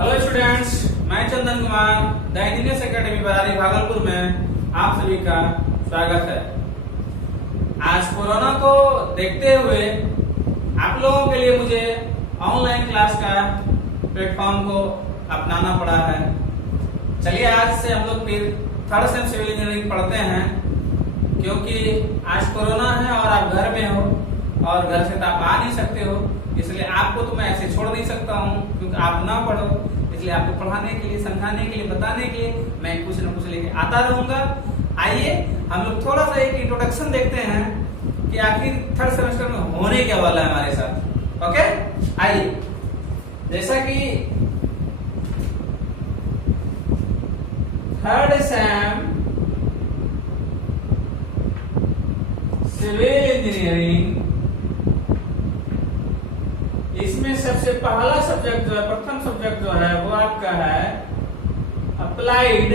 Hello students, मैं Chandan Kumar the engineers academy Barari Bhagalpur में आप सभी का स्वागत है। आज कोरोना को देखते हुए आप लोगों के लिए मुझे ऑनलाइन क्लास का प्लेटफॉर्म को अपनाना पड़ा है। चलिए आज से हम लोग फिर थर्ड सेम सिविल इंजीनियरिंग पढ़ते हैं, क्योंकि आज कोरोना है और आप घर में हो और घर से तो आप आ नहीं सकते हो, इसलिए आपको तो मैं ऐसे छोड़ नहीं सकता हूँ क्योंकि आप ना पढ़ो। इसलिए आपको पढ़ाने के लिए, समझाने के लिए, बताने के लिए मैं कुछ न कुछ लेके आता रहूंगा। आइए हम लोग थोड़ा सा एक इंट्रोडक्शन देखते हैं कि आखिर थर्ड सेमेस्टर में होने क्या वाला है हमारे साथ। ओके, आइए। जैसा कि थर्ड सेम सिविल इंजीनियरिंग, इसमें सबसे पहला सब्जेक्ट जो है, प्रथम सब्जेक्ट जो है वो आपका है अप्लाइड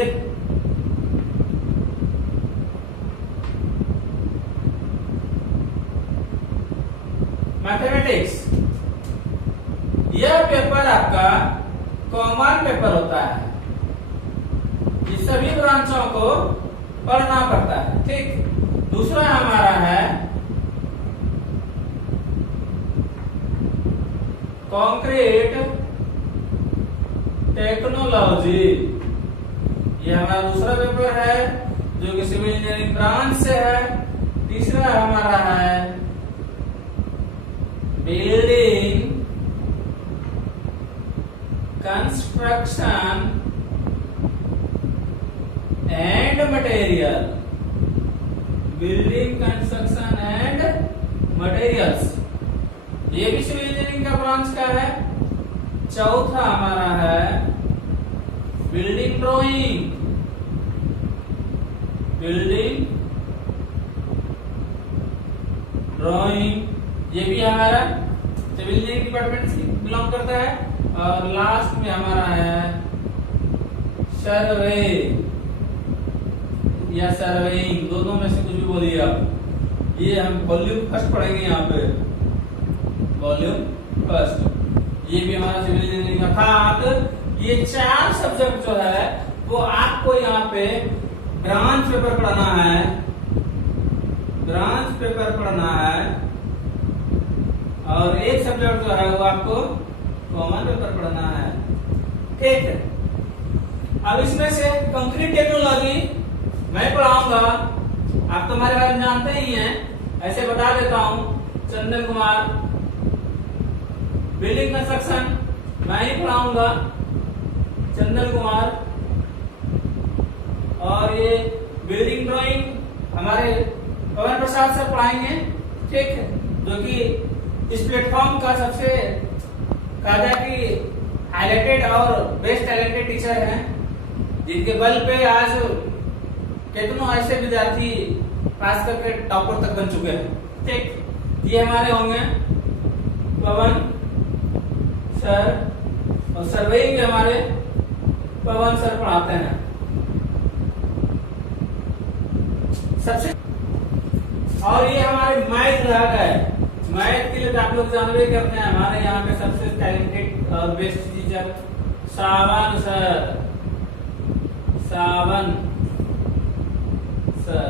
मैथमेटिक्स। यह पेपर आपका कॉमन पेपर होता है, ये सभी ब्रांचों को पढ़ना पड़ता है। ठीक, दूसरा हमारा है कंक्रीट टेक्नोलॉजी। ये हमारा दूसरा पेपर है जो कि सिविल इंजीनियरिंग ब्रांच से है। तीसरा हमारा है building construction and material. Building construction and materials, ये भी सिविल इंजीनियरिंग का ब्रांच का है। चौथा हमारा है बिल्डिंग ड्राइंग। बिल्डिंग ड्राइंग ये भी हमारा सिविल इंजीनियरिंग डिपार्टमेंट से बिलोंग करता है। और लास्ट में हमारा है सर्वे या सर्वेइंग, दोनों में से कुछ भी बोलिए आप। ये हम वॉल्यूम फर्स्ट पढ़ेंगे यहाँ पे, वॉल्यूम फर्स्ट। ये भी हमारा सिविल इंजीनियरिंग का था। ये चार सब्जेक्ट जो है वो आपको यहाँ पे ब्रांच पेपर पढ़ना है, ब्रांच पेपर पढ़ना है। और एक सब्जेक्ट जो है वो आपको कॉमन पेपर पढ़ना है। ठीक है, अब इसमें से कंक्रीट टेक्नोलॉजी मैं पढ़ाऊंगा। आप तो हमारे बारे में जानते ही हैं, ऐसे बता देता हूँ। चंदन कुमार। बिल्डिंग कंस्ट्रक्शन मैं ही पढ़ाऊंगा, चंदन कुमार। और ये बिल्डिंग ड्राइंग हमारे पवन प्रसाद सर पढ़ाएंगे। ठीक है, जो कि इस प्लेटफॉर्म का सबसे कहा कि हाईलाइटेड और बेस्ट टैलेंटेड टीचर हैं, जिनके बल पे आज कितनों ऐसे विद्यार्थी पास करके टॉपर तक बन चुके हैं। ठीक, ये हमारे होंगे पवन सर, और सर्वेइंग हमारे पवन सर पढ़ाते हैं सबसे। और ये हमारे मैथ विभाग है। मैथ के लिए तो आप लोग जानते करते हैं, हमारे यहाँ पे सबसे टैलेंटेड और बेस्ट टीचर सावन सर, सावन सर।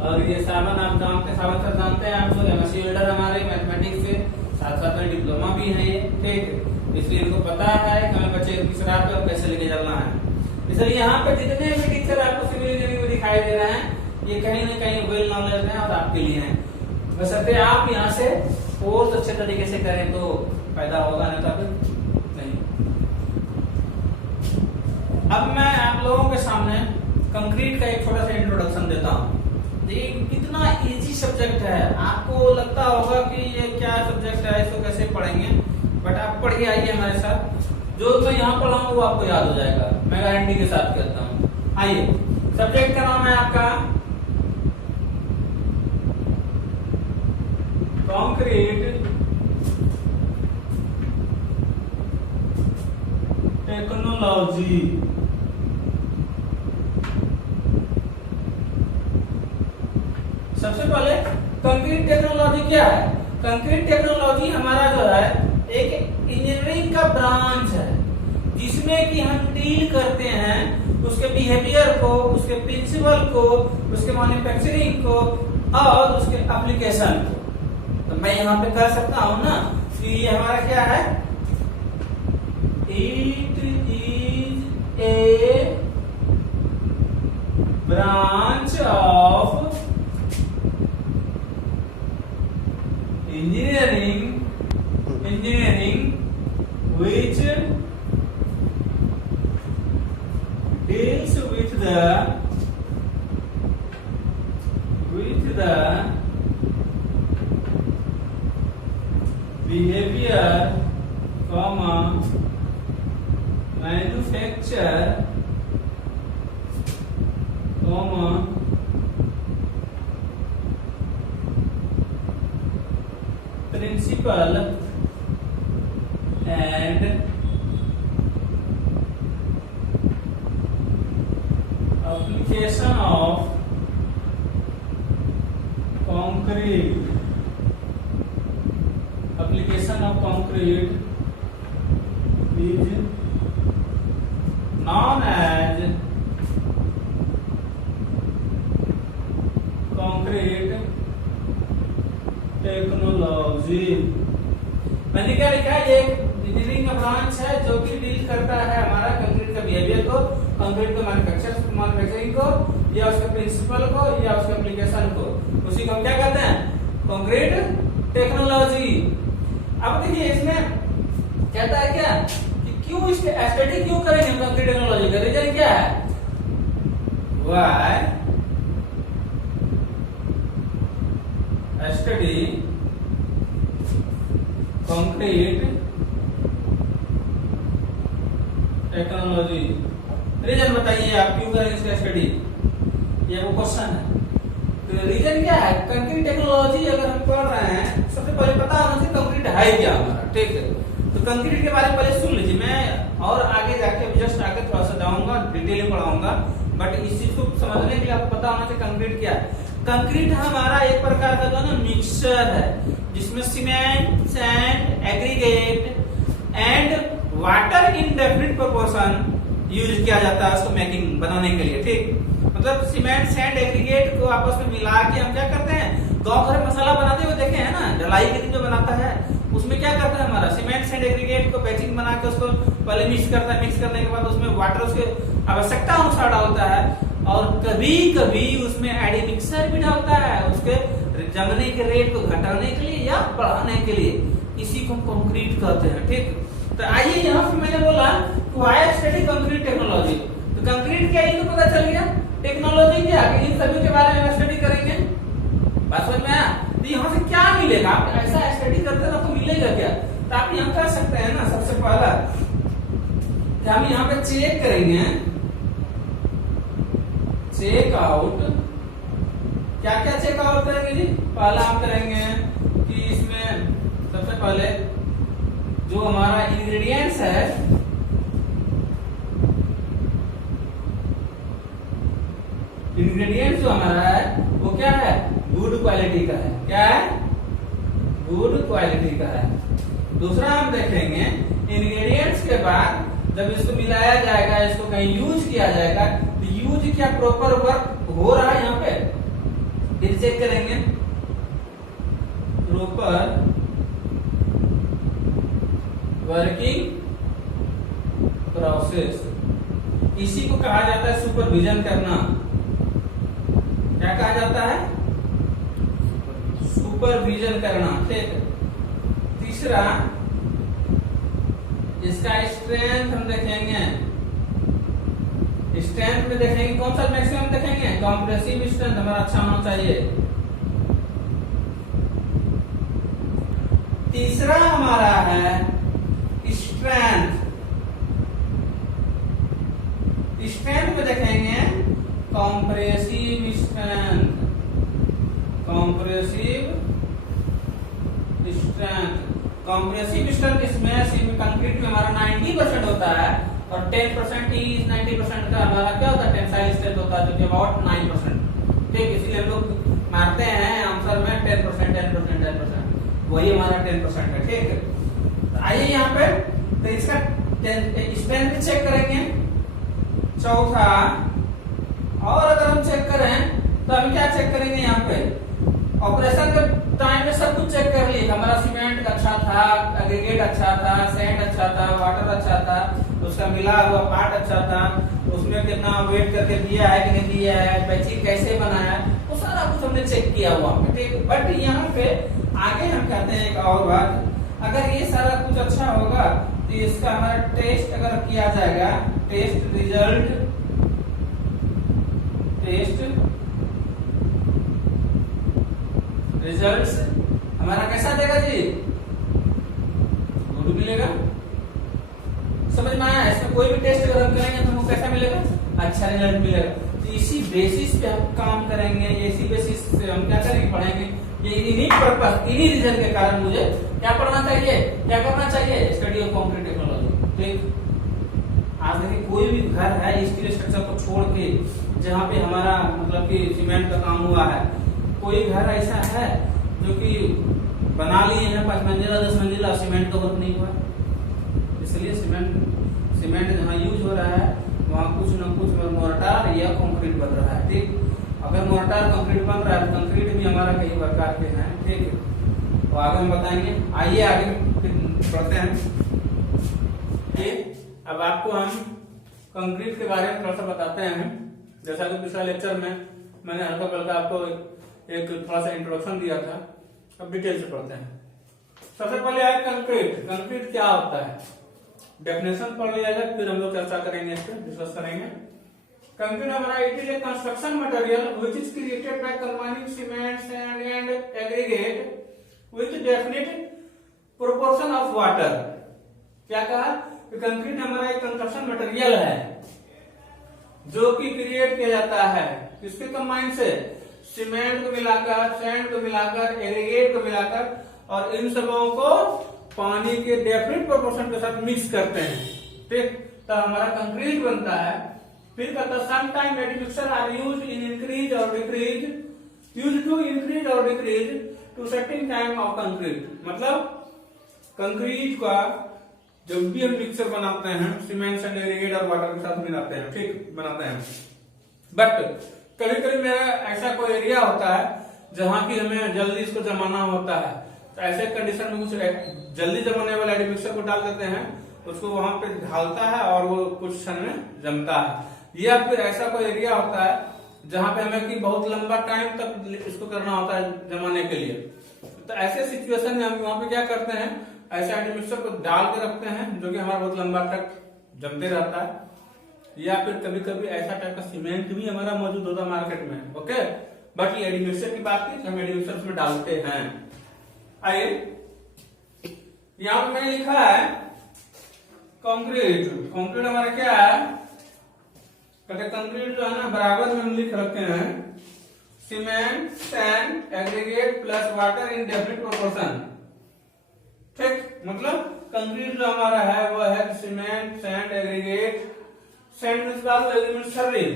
और ये सावन आप जानते, सावन सर जानते हैं आप लोग, एमएससी होल्डर हमारे मैथमेटिक्स से, साथ साथ में डिप्लोमा भी है ये। ठीक, इसलिए इनको पता है कि हमें बच्चे को किस राह पे और कैसे लेके चलना है। इसलिए यहाँ पे जितने भी टीचर आपको सिविल इंजीनियरिंग में दिखाई दे रहे हैं, ये कहीं ना कहीं वेल नॉलेज है और आपके लिए है। बशर्ते आप यहाँ से कोर्स अच्छे तरीके से करें तो फायदा होगा, नहीं तो नहीं। अब मैं आप लोगों के सामने कंक्रीट का एक छोटा सा इंट्रोडक्शन देता हूँ। देखिए कितना इजी सब्जेक्ट है। आपको लगता होगा कि ये क्या सब्जेक्ट है, इसको कैसे पढ़ेंगे, बट आप पढ़ के आइए हमारे साथ। जो मैं यहाँ पढ़ाऊंगा वो आपको याद हो जाएगा, मैं गारंटी के साथ कहता हूँ। आइए, सब्जेक्ट का नाम है आपका कंक्रीट टेक्नोलॉजी। सबसे पहले कंक्रीट टेक्नोलॉजी क्या है? कंक्रीट टेक्नोलॉजी हमारा जो है एक इंजीनियरिंग का ब्रांच है कि हम डील करते हैं उसके बिहेवियर को, उसके प्रिंसिपल को, उसके मैन्युफैक्चरिंग को और उसके एप्लीकेशन को। तो मैं यहाँ पे कर सकता हूं ना कि ये हमारा क्या है, it is a branch of engineering which deals with the behavior, manufacture, principle and application of concrete is known as concrete technology. मैंने क्या लिखा है, ये इंजीनियरिंग का ब्रांच है जो कि डील करता है हमारा कंक्रीट का बिहेवियर को, कंक्रीट को मैन्युफैक्चरिंग को, या उसके प्रिंसिपल को, या उसके एप्लीकेशन को। उसी को हम क्या कहते हैं, कंक्रीट टेक्नोलॉजी। अब देखिए इसमें कहता है क्या कि क्यों इसके स्टडी क्यों करेंगे कंक्रीट टेक्नोलॉजी का, रीजन क्या है, why study concrete technology. Reason बताइए आप क्यों करेंगे इसका स्टडी, ये वो क्वेश्चन है। तो रीजन क्या है, कंक्रीट टेक्नोलॉजी अगर हम पढ़ रहे हैं सबसे पहले पता होना चाहिए कंक्रीट है क्या हमारा, ठीक है। तो कंक्रीट के बारे में पहले सुन लीजिए, मैं और आगे जाके जस्ट आगे थोड़ा सा जाऊंगा, डिटेल में पढ़ाऊंगा, बट इस चीज को समझने के लिए आपको पता होना चाहिए कंक्रीट क्या है। कंक्रीट हमारा एक प्रकार का जो ना मिक्सचर है जिसमें cement, sand, aggregate and water in definite proportion use किया जाता है उसको मेकिंग बनाने के लिए, ठीक। मतलब सीमेंट, सैंड, एग्रीगेट को आपस में मिला के हम क्या करते हैं, गाँव घर में मसाला बनाते हुए देखे हैं ना, ढलाई के दिन जो बनाता है उसमें क्या करता है हमारा सीमेंट, सैंड, एग्रीगेट को बैचिंग बना के उसको पहले मिक्स करता है, मिक्स करने के बाद उसमें वाटर उसके आवश्यकता अनुसार डालता है, और कभी कभी उसमें एडी मिक्सर भी डालता है उसके जमने के रेट को घटाने के लिए या बढ़ाने के लिए। इसी को कंक्रीट कहते हैं, ठीक। तो आइए यहाँ पे मैंने बोला व्हाई स्टडी कंक्रीट टेक्नोलॉजी। तो कंक्रीट क्या है, पता चल गया, टेक्नोलॉजी क्या है, इन सभी के बारे में स्टडी करेंगे। बात समझ में आया? तो यहाँ से क्या मिलेगा, आप ऐसा स्टडी करते हैं तो मिलेगा क्या, तो आप यहाँ कर सकते हैं ना। सबसे पहला कि हम यहाँ पे चेक करेंगे, चेक आउट, क्या क्या चेक आउट करेंगे जी। पहला हम करेंगे कि इसमें सबसे पहले जो हमारा इंग्रेडिएंट्स है, इंग्रेडिएंट्स जो हमारा है वो क्या है, गुड क्वालिटी का है। क्या है, गुड क्वालिटी का है। दूसरा हम देखेंगे इंग्रेडिएंट्स के बाद जब इसको मिलाया जाएगा, इसको कहीं यूज किया जाएगा, तो यूज क्या प्रॉपर वर्क हो रहा है यहाँ पे, फिर चेक करेंगे प्रॉपर वर्किंग प्रोसेस। इसी को कहा जाता है सुपरविजन करना। क्या कहा जाता है, सुपरविजन करना, ठीक। तीसरा इसका स्ट्रेंथ हम देखेंगे, स्ट्रेंथ में देखेंगे कौन सा मैक्सिमम देखेंगे, कंप्रेसिव स्ट्रेंथ हमारा अच्छा होना चाहिए। तीसरा हमारा है स्ट्रेंथ, स्ट्रेंथ में देखेंगे compressive strength, compressive strength. Compressive strength इसमें कंक्रीट में हमारा 90% होता है और 10% ही 90% का हमारा क्या होता है, टेंसाइल स्ट्रेंथ होता है जो कि अबाउट 9%, ठीक। इसीलिए हम लोग मारते हैं आंसर में 10%, वही हमारा 10% है, ठीक। तो आइए यहाँ पे, तो इसका स्ट्रेंथ चेक करेंगे। चौथा, और अगर हम चेक करें तो हम क्या चेक करेंगे, यहाँ पे ऑपरेशन के टाइम में सब कुछ चेक कर लिए। हमारा सीमेंट अच्छा था, एग्रीगेट अच्छा था, सैंड अच्छा था, वाटर अच्छा था, उसका मिला हुआ पार्ट अच्छा था, उसमें कितना वेट करके दिया है कि नहीं दिया है, बैचिंग कैसे बनाया, वो सारा कुछ हमने चेक किया हुआ है, ठीक। बट यहाँ पे आगे हम कहते हैं एक और बात, अगर ये सारा कुछ अच्छा होगा तो इसका हमारा टेस्ट अगर किया जाएगा, टेस्ट रिजल्ट्स हमारा कैसा देगा जी, गुड मिलेगा। समझ में आया? इसमें कोई भी टेस्ट अगर हम करेंगे तो हमको कैसा मिलेगा, अच्छा रिजल्ट मिलेगा। तो इसी बेसिस पे हम काम करेंगे, इसी बेसिस से हम क्या करेंगे, पढ़ेंगे। ये इन्हीं पर्पस, इन्हीं रीजन के कारण मुझे क्या पढ़ना चाहिए, क्या करना चाहिए, स्टडी ऑफ कंक्रीट टेक्नोलॉजी, ठीक। आज देखिए कोई भी घर है स्टील स्ट्रक्चर को छोड़ के जहाँ पे हमारा मतलब कि सीमेंट का काम हुआ है, कोई घर ऐसा है जो कि बना लिए हैं 5 मंजिला 10 मंजिला, सीमेंट का वर्क नहीं हुआ। इसलिए सीमेंट जहाँ यूज हो रहा है वहाँ कुछ न कुछ मोर्टार या कंक्रीट बन रहा है, ठीक। अगर मोर्टार कंक्रीट बन रहा है तो कंक्रीट भी हमारा कई प्रकार के हैं, ठीक। तो आगे हम बताएंगे, आइए आगे पढ़ते हैं। अब आपको हम कंक्रीट के बारे में थोड़ा सा बताते हैं। जैसा कि पिछले लेक्चर में मैंने हल्का फुल्का आपको एक थोड़ा सा इंट्रोडक्शन दिया था, अब डिटेल से पढ़ते हैं। सबसे पहले आए कंक्रीट। कंक्रीट क्या होता है, डेफिनेशन पढ़ लिया जाए, फिर हम लोग चर्चा करेंगे, इस पर डिस्कस करेंगे। कंक्रीट हमारा it is a construction material which is created by combining cement, sand and aggregate with definite proportion of water. क्या कहा कि कंक्रीट हमारा एक कंस्ट्रक्शन मटेरियल है जो कि क्रिएट किया जाता है किसके कंबाइन से, सीमेंट को मिलाकर, सैंड को मिलाकर, एग्रीगेट को मिलाकर, और इन सबों को पानी के डेफिनेट प्रोपोर्शन के साथ मिक्स करते हैं, ठीक। तो हमारा कंक्रीट बनता है। फिर कहता है some time admixture are used in increase और डिक्रीज, यूज्ड टू इंक्रीज और decrease to certain time of concrete. मतलब कंक्रीट का जब भी हम मिक्सर बनाते हैं, सीमेंट एंड एग्रीगेट और वाटर के साथ मिलाते हैं, ठीक, बनाते हैं। बट कभी कभी मेरा ऐसा कोई एरिया होता है जहां की हमें जल्दी इसको जमाना होता है, तो ऐसे कंडीशन में कुछ जल्दी जमाने वाला एडमिक्सर को डाल देते हैं, उसको वहां पे ढालता है और वो कुछ क्षण में जमता है। या फिर ऐसा कोई एरिया होता है जहां पे हमें कि बहुत लंबा टाइम तक इसको करना होता है जमाने के लिए, तो ऐसे सिचुएशन में हम वहां पे क्या करते हैं, ऐसे एडमिक्सर को डाल के रखते हैं जो कि हमारा बहुत लंबा तक जमते रहता है। या फिर कभी कभी ऐसा टाइप का सीमेंट भी हमारा मौजूद होता है मार्केट में, ओके। बट ये एडमिक्सर की बात की, हम एडमिक्सर उसमें डालते हैं। आइए यहाँ पे मैंने लिखा है कंक्रीट। कंक्रीट हमारा क्या है, कहते कंक्रीट जो है ना बराबर में हम लिख रखे हैं cement, sand, aggregate plus water in definite proportion, ठीक। मतलब कंक्रीट जो हमारा है वो है सीमेंट, सैंड, एग्रीगेट, सैंड सर्री,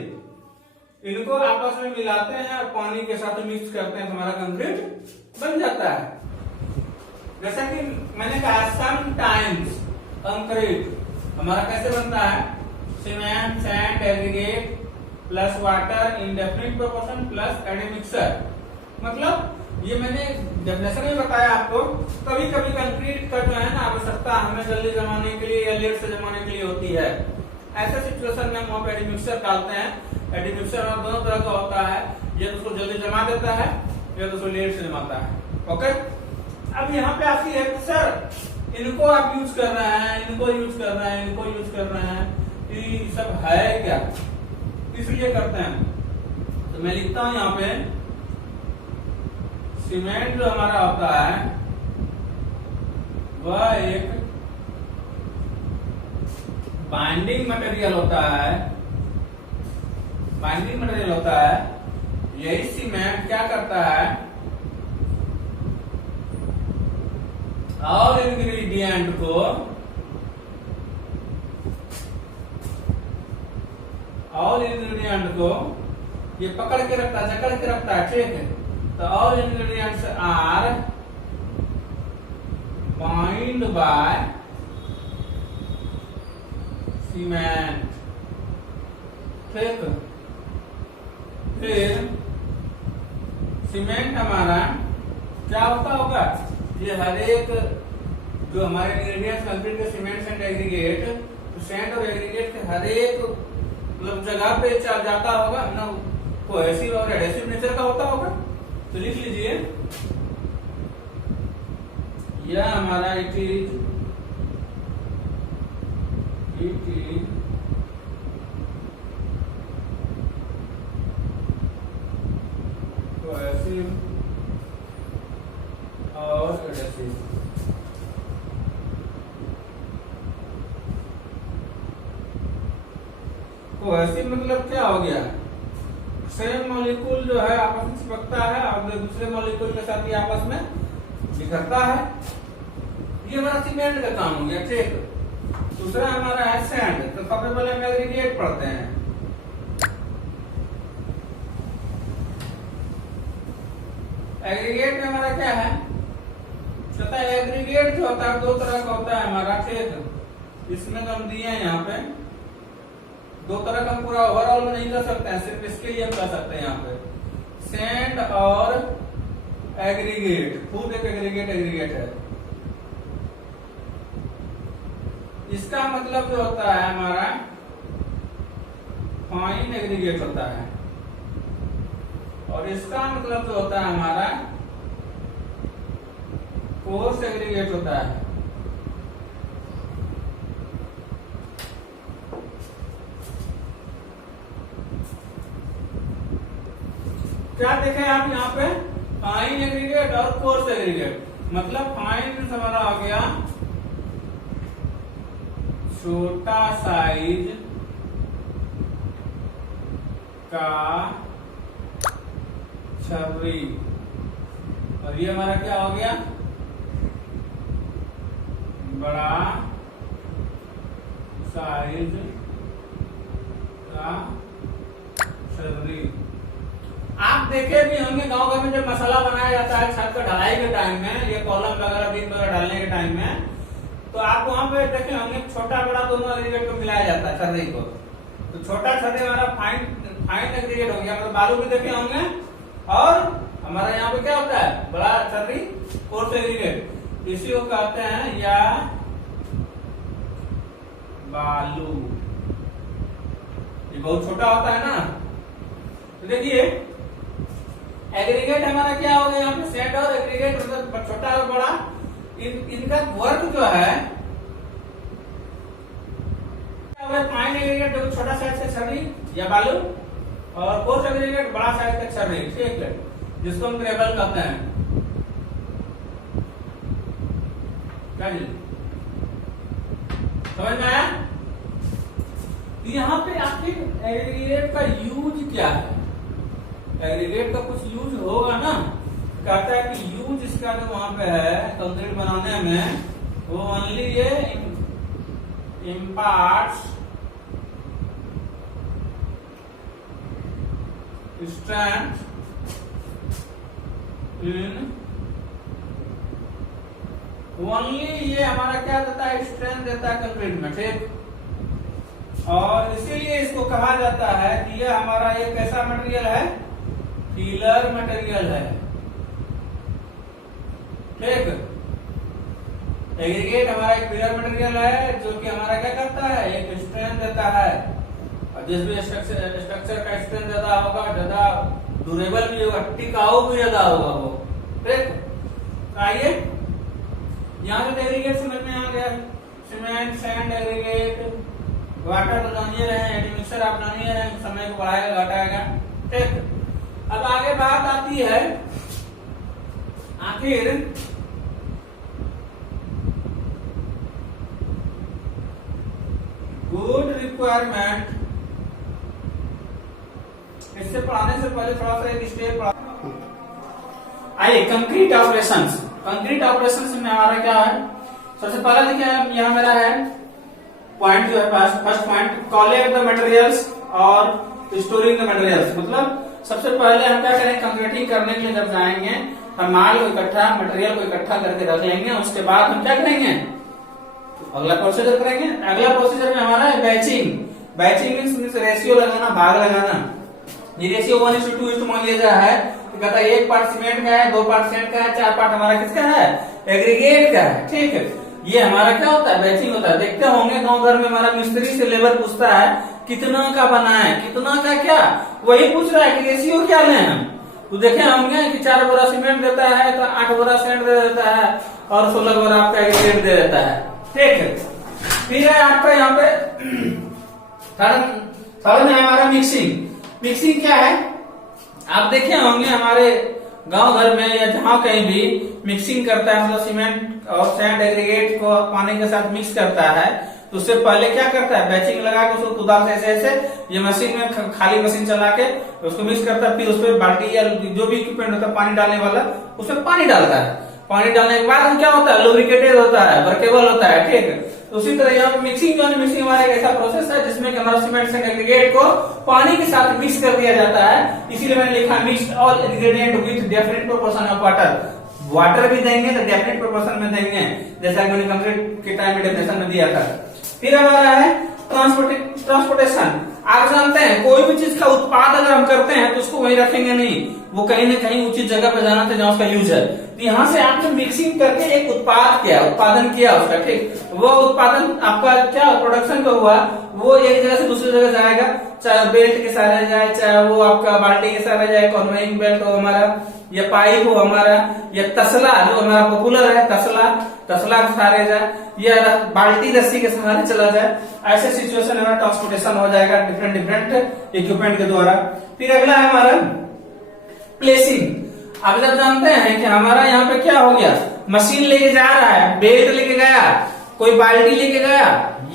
इनको आपस में मिलाते हैं और पानी के साथ मिक्स करते हैं, हमारा कंक्रीट बन जाता है। जैसा कि मैंने कहा सम टाइम्स कंक्रीट हमारा कैसे बनता है, cement, sand, aggregate plus water in definite proportion plus admixture. मतलब ये मैंने डेफिनेशन में बताया आपको, कभी कभी कंक्रीट का जो है ना आवश्यकता हमें जल्दी जमाने के लिए या लेट से जमाने के लिए होती है। ऐसे सिचुएशन में हम वहाँ पे एडमिक्सर डालते हैं। एडमिक्सर दोनों तरह का होता है, या तो उसको जल्दी जमा देता है या तो उसको लेट से जमाता है, ओके। अब यहाँ पे आपकी है सर इनको आप यूज कर रहे हैं, इनको यूज कर रहे हैं, इनको यूज कर रहे हैं, ये सब है क्या, इसलिए करते हैं। तो मैं लिखता हूं यहाँ पे सीमेंट जो हमारा होता है वह एक बाइंडिंग मटेरियल होता है, बाइंडिंग मटेरियल होता है। यही सीमेंट क्या करता है, और इंग्रेडिएंट को ये पकड़ के रखता है, जकड़ के रखता है, ठीक है। तो all ingredients are bind by cement. ठीक, फिर सीमेंट हमारा क्या होता होगा, ये हर एक जो हमारे इंग्रेडिएंट्स कंक्रीट के सीमेंट एंड एग्रीगेट, तो सैंड और एग्रीगेट के हर एक मतलब जगह पे जाता होगा ना, कोहेसिव और एडहेसिव नेचर का होता होगा। तो लिख लीजिए यह हमारा इट इज कोहेसिव और एडहेसिव। कोहेसिव मतलब क्या हो गया, सेम मॉलिक्यूल जो है आपस में चिपकता है और दूसरे मॉलिक्यूल के साथ ही आपस में बिखरता है। ये हमारा सीमेंट का काम हो गया। ठीक, दूसरा हमारा है सैंड। तो सबसे पहले हम एग्रीगेट पढ़ते हैं। एग्रीगेट में हमारा क्या है, पता है एग्रीगेट जो होता है दो तरह का होता है हमारा। ठीक, इसमें तो हम दिए हैं यहाँ पे दो तरह का, हम पूरा ओवरऑल में नहीं कर सकते हैं, सिर्फ इसके लिए हम कर सकते हैं यहाँ पे सैंड और एग्रीगेट। खुद एक एग्रीगेट है। इसका मतलब जो होता है हमारा फाइन एग्रीगेट होता है और इसका मतलब जो होता है हमारा कोर्स एग्रीगेट होता है। क्या देखें आप यहाँ पे, फाइन एग्रीगेट और कोर्स एग्रीगेट। मतलब फाइन हमारा हो गया छोटा साइज का छर्री, और ये हमारा क्या हो गया, बड़ा साइज का छर्री। आप देखे भी होंगे गांव घर में जब मसाला बनाया जाता है छत पर ढलाई के टाइम में, ये कॉलम वगैरह बीम वगैरह डालने के टाइम में, तो आप वहां पे देखे होंगे छोटा बड़ा दोनों एग्रीगेट को मिलाया जाता है छर्री को। तो छोटा छर्री हमारा फाइन एग्रीगेट हो गया, मतलब बालू भी देखे होंगे। और हमारा यहाँ पे क्या होता है, बड़ा छर्री कोर्स एग्रीगेट, इसी को कहते हैं या बालू। ये बहुत छोटा होता है ना। तो देखिए एग्रीगेट हमारा क्या हो गया, यहाँ पे सैंड और एग्रीगेट मतलब छोटा और बड़ा, इनका वर्क जो है फाइन एग्रीगेट जो छोटा साइज का छर्री या बालू, और कोर्स एग्रीगेट बड़ा साइज का छर्री। ठीक है, जिसको हम ग्रेवल कहते हैं। क्या समझ में आया? यहाँ पे आखिर एग्रीगेट का यूज क्या है? एग्रीगेट का कुछ यूज होगा ना। कहता है कि यूज इसका जो वहां पे है कंक्रीट बनाने में, वो ओनली ये इम्पार्ट्स स्ट्रेंथ इन, ओनली ये हमारा क्या देता है, स्ट्रेंथ देता है कंक्रीट में। ठीक, और इसीलिए इसको कहा जाता है कि ये हमारा ये कैसा मटेरियल है, फिलर मटेरियल है। ठीक, एग्रीगेट हमारा एक फिलर मटेरियल है जो कि हमारा क्या करता है, एक स्ट्रेंथ देता है। और जिस भी स्ट्रक्चर का स्ट्रेंथ ज्यादा होगा, ज्यादा ड्यूरेबल भी होगा, टिकाऊ भी ज्यादा होगा वो। ठीक, आइए यहाँ से एग्रीगेट समझ में आ गया। सीमेंट, सैंड, एग्रीगेट, वाटर तो जानिए रहे, एडमिक्सर आप जानिए रहे, समय को बढ़ाएगा घटाएगा। ठीक, अब आगे बात आती है आखिर गुड रिक्वायरमेंट। इससे पढ़ाने से पहले थोड़ा सा एक स्टेप आइए, कंक्रीट ऑपरेशंस। कंक्रीट ऑपरेशंस में हमारा क्या है, सबसे पहला देखिए यहाँ मेरा है पॉइंट जो है, first point collect the materials और स्टोरिंग द मटेरियल्स। मतलब सबसे पहले हम क्या करें, कंक्रीटिंग करने के लिए जब जाएंगे हम माल को इकट्ठा, मटेरियल को इकट्ठा करके रख लेंगे। उसके बाद हम क्या करेंगे, अगला प्रोसीजर करेंगे। अगला प्रोसीजर में हमारा है बैचिंग। बैचिंग मीन्स रेशियो लगाना, भाग लगाना। ये रेशियो 1:2 मान लिया जाए है, तो कहता है 1 पार्ट सीमेंट का है, 2 पार्ट सेंट का है, 4 पार्ट हमारा किसका है, एग्रीगेट का है। ठीक है, ये हमारा क्या होता है, बैचिंग होता है। देखते होंगे गांव घर में हमारा मिस्त्री से लेबर पूछता है कितना का बना है, कितना का क्या, वही पूछ रहा है कि रेशियो क्या लें हम। तो देखे होंगे कि 4 बोरा सीमेंट देता है तो 8 बोरा सेंट दे देता है और 16 बोरा आपका एग्रीगेट दे देता है। ठीक है, फिर है आपका यहाँ पे थर्ड है हमारा मिक्सिंग। मिक्सिंग क्या है, आप देखे होंगे हमारे गांव घर में या जहां कहीं भी मिक्सिंग करता है, मतलब सीमेंट और सैंड एग्रीगेट को पानी के साथ मिक्स करता है, तो उससे पहले क्या करता है, बैचिंग लगा के उसको कुदाल से ऐसे ऐसे ये मशीन में खाली मशीन चला के उसको मिक्स करता है। फिर उसमें बाल्टी या जो भी इक्विपमेंट होता है पानी डालने वाला, उसमें पानी डालता है। पानी डालने के बाद क्या होता है, लुब्रिकेटेड होता है, वर्केबल होता है। ठीक है, तो उसी तरह यहाँ पे मिक्सिंग जो है, मिक्सिंग हमारा एक ऐसा प्रोसेस है जिसमें कि हमारा सीमेंट से एग्रीगेट को पानी के साथ मिक्स कर दिया जाता है। इसीलिए मैंने लिखा mix all ingredient with different proportion of water. Water भी देंगे तो डेफिनेट प्रोपोर्शन में देंगे, जैसा कि मैंने कंक्रीट के टाइम में डेफिनेशन में दिया था। फिर हमारा है ट्रांसपोर्टेशन। आप जानते हैं कोई भी चीज का उत्पाद अगर हम करते हैं तो उसको वहीं रखेंगे नहीं, वो कहीं ना कहीं उचित जगह पर जाना चाहिए जहां उसका यूज है। तो यहाँ से आपने मिक्सिंग करके एक उत्पादन किया उसका। ठीक, वो उत्पादन आपका क्या प्रोडक्शन का हुआ, वो एक जगह से दूसरी जगह जाएगा, चाहे बेल्ट के सहारे जाए, चाहे वो आपका बाल्टी के सहारे जाए, कन्वेइंग बेल्ट हो हमारा, या पाइप हो हमारा, या तसला जो हमारा पॉपुलर है, तसला के सहारे जाए, या बाल्टी रस्सी के सहारे चला जाए। ऐसे सिचुएशन हमारा ट्रांसपोर्टेशन हो जाएगा डिफरेंट इक्विपमेंट के द्वारा। फिर अगला है हमारा प्लेसिंग। आप जब जानते हैं कि हमारा यहाँ पे क्या हो गया, मशीन लेके जा रहा है, बेल्ट लेके गया, कोई बाल्टी लेके गया,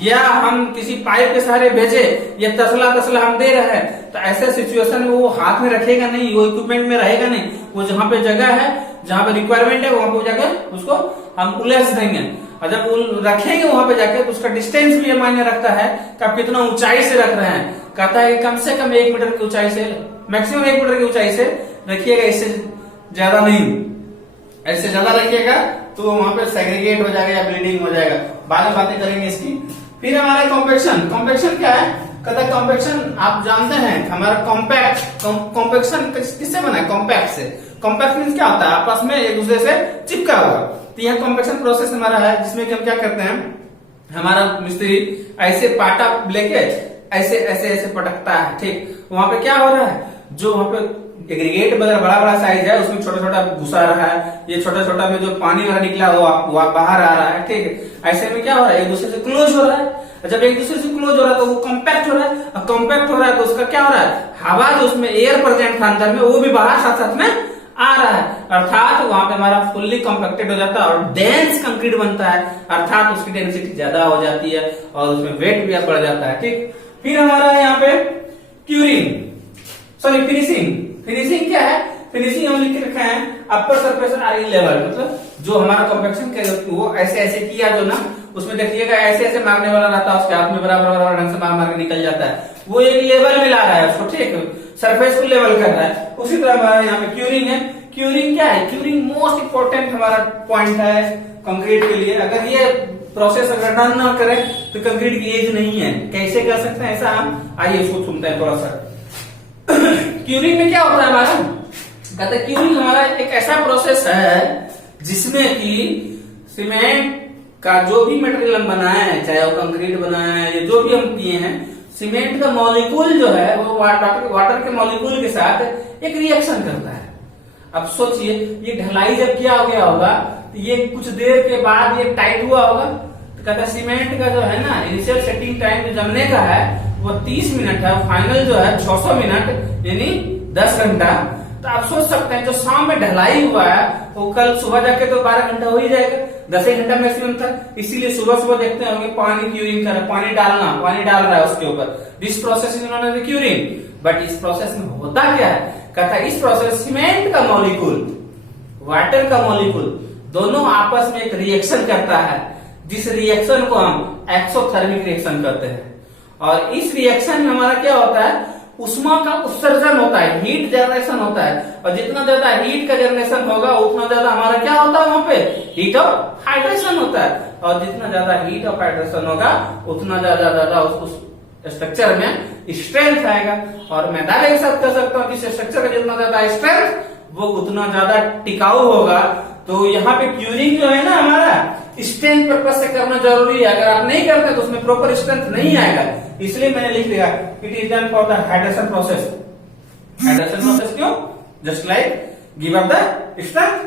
या हम किसी पाइप के सहारे भेजे, या तसला हम दे रहे हैं, तो ऐसे सिचुएशन में वो हाथ में रखेगा नहीं, वो इक्विपमेंट में रहेगा नहीं। वो जहाँ पे जगह है, जहाँ पे रिक्वायरमेंट है, वहां पे जाकर उसको हम उलझ देंगे। और जब रखेंगे वहां पे जाके, तो उसका डिस्टेंस भी ये मायने रखता है कि आप कितना ऊंचाई से रख रहे हैं। कहता है कि कम से कम 1 मीटर की ऊंचाई से, मैक्सिमम 1 मीटर की ऊंचाई से रखिएगा, इससे ज्यादा नहीं। ऐसे ज्यादा रखिएगा तो वहां पे सेग्रीगेट हो जाएगा या ब्लीडिंग हो जाएगा। बाद में बातें करेंगे इसकी। फिर हमारा कॉम्पैक्शन क्या है, कहता है कॉम्पैक्शन आप जानते हैं हमारा कॉम्पैक्शन किससे बना है, कॉम्पैक्ट से। कॉम्पैक्ट मींस क्या होता है, आपस में एक दूसरे से चिपका हुआ। तो यह कॉम्पैक्शन प्रोसेस हमारा है, जिसमें कि हम क्या करते हैं, हमारा मिस्त्री ऐसे पाटा लेके ऐसे ऐसे ऐसे पटकता है। ठीक, वहां पे क्या हो रहा है, जो वहां पे एग्रीगेट बड़ा बड़ा साइज है, उसमें छोटा छोटा घुसा रहा है, ये छोटा छोटा में जो पानी वाला निकला वो बाहर आ रहा है। ठीक है, ऐसे में क्या हो रहा है, एक दूसरे से क्लोज हो रहा है। जब एक दूसरे से क्लोज हो रहा है तो वो कॉम्पैक्ट हो रहा है, और कॉम्पैक्ट हो रहा है तो उसका क्या हो रहा है, हवा जो उसमें एयर प्रेजेंट था अंदर में, वो भी बाहर साथ साथ में आ रहा है, अर्थात वहां पे हमारा फुल्ली कॉम्पैक्टेड हो जाता है और डेंस कंक्रीट बनता है, अर्थात उसकी डेंसिटी ज्यादा हो जाती है और उसमें वेट भी बढ़ जाता है। ठीक, फिर हमारा यहाँ पे फिनिशिंग क्या है, फिनिशिंग हम लिख के रखे हैं अपर सरफेस आयरन लेवल, मतलब जो हमारा कॉम्पैक्शन का वो ऐसे ऐसे किया जो ना, उसमें देखिएगा ऐसे ऐसे मारने वाला रहता है, उसके हाथ में बराबर ढंग से मार के निकल जाता है, वो एक लेवल में ला रहा है उसको। ठीक, सरफेस को लेवल कर रहा है। उसी तरह हमारा यहाँ पे क्यूरिंग है। क्यूरिंग क्या है, क्यूरिंग मोस्ट इंपोर्टेंट हमारा पॉइंट है कंक्रीट के लिए। अगर ये प्रोसेस अगर डन ना करें तो कंक्रीट की एज नहीं है। कैसे कर सकते हैं ऐसा, हम आइए उसको सुनते हैं थोड़ा सा। क्यूरिंग में क्या होता है हमारा, कहते हैं क्यूरिंग हमारा एक ऐसा प्रोसेस है जिसमें कि सीमेंट का जो भी मटेरियल हम बनाए हैं, चाहे वो कंक्रीट बनाए हैं या जो भी हम किए हैं, सीमेंट का मॉलिक्यूल जो है वो वाटर के मॉलिक्यूल के साथ एक रिएक्शन करता है। अब सोचिए, ये ढलाई जब किया गया होगा तो ये कुछ देर के बाद ये टाइट हुआ होगा। तो कहता है सीमेंट का जो है ना इनिशियल सेटिंग टाइम जो जमने का है वो 30 मिनट है, फाइनल जो है 600 मिनट यानी 10 घंटा। तो आप सोच सकते हैं जो शाम में ढलाई हुआ है वो कल सुबह जाके तो 12 घंटा हो ही जाएगा, 10 घंटा मैक्सिमम था। इसीलिए सुबह सुबह देखते होंगे पानी क्यूरिंग कर रहा है, पानी डाल रहा है उसके ऊपर। This process is known as curing. But इस प्रोसेस में होता क्या है, कहता है इस प्रोसेस सीमेंट का मॉलिक्यूल, वाटर का मॉलिक्यूल दोनों आपस में एक रिएक्शन करता है, जिस रिएक्शन को हम एक्सोथर्मिक रिएक्शन कहते हैं। और इस रिएक्शन में हमारा क्या होता है, उष्मा का उत्सर्जन होता है, हीट जनरेशन होता है। और जितना ज्यादा हीट का जनरेशन होगा उतना ज्यादा हमारा क्या होता है, वहां पे हीट ऑफ हाइड्रेशन होता है। और जितना ज्यादा हीट ऑफ हाइड्रेशन होगा उतना ज्यादा उस स्ट्रक्चर में स्ट्रेंथ आएगा। और मैं दावे के साथ कह सकता हूँ कि स्ट्रक्चर का जितना ज्यादा स्ट्रेंथ वो उतना ज्यादा टिकाऊ होगा। तो यहाँ पे क्यूरिंग जो है ना हमारा स्ट्रेंथ पर्पज से करना जरूरी है। अगर आप नहीं करते तो उसमें प्रॉपर स्ट्रेंथ नहीं आएगा। इसलिए मैंने लिख दिया it is done for the hydration process. Hydration process क्यों? Just like give up the strength.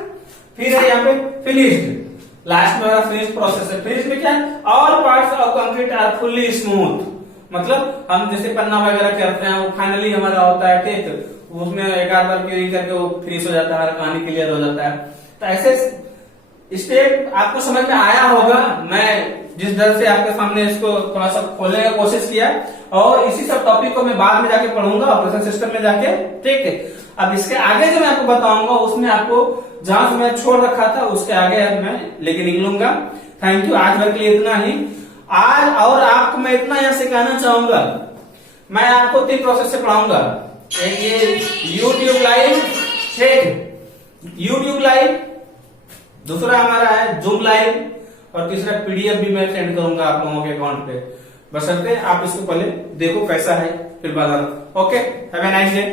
फिर है यहाँ पे फिनिश्ड। लास्ट में फिनिश प्रोसेस है। फिनिश में क्या है? All parts of concrete are fully smooth. मतलब हम जैसे पन्ना वगैरह करते हैं वो फाइनली हमारा होता है, ठीक, उसमें एक आध बार क्यूरिंग करके वो फिनिश हो जाता है, पानी क्लियर हो जाता है। तो ऐसे स्टेप आपको समझ में आया होगा। मैं जिस तरह से आपके सामने इसको थोड़ा सा खोलने का कोशिश किया, और इसी सब टॉपिक को मैं बाद में जाके पढ़ूंगा ऑपरेशन सिस्टम में जाके, ठीक है। अब इसके आगे जो मैं आपको बताऊंगा उसमें आपको जहां से मैं छोड़ रखा था उसके आगे अब मैं लेके निकलूंगा। थैंक यू, आज भर के लिए इतना ही। आज और आपको मैं इतना यहां सिखाना चाहूंगा, मैं आपको 3 प्रोसेस से पढ़ाऊंगा। एक ये यूट्यूब लाइव, ठीक, यूट्यूब लाइव, दूसरा हमारा है जूम लाइव, और तीसरा पीडीएफ भी मैं सेंड करूंगा आप लोगों के अकाउंट पे। बशर्ते आप इसको पहले देखो कैसा है, फिर बात। Okay, have a nice day.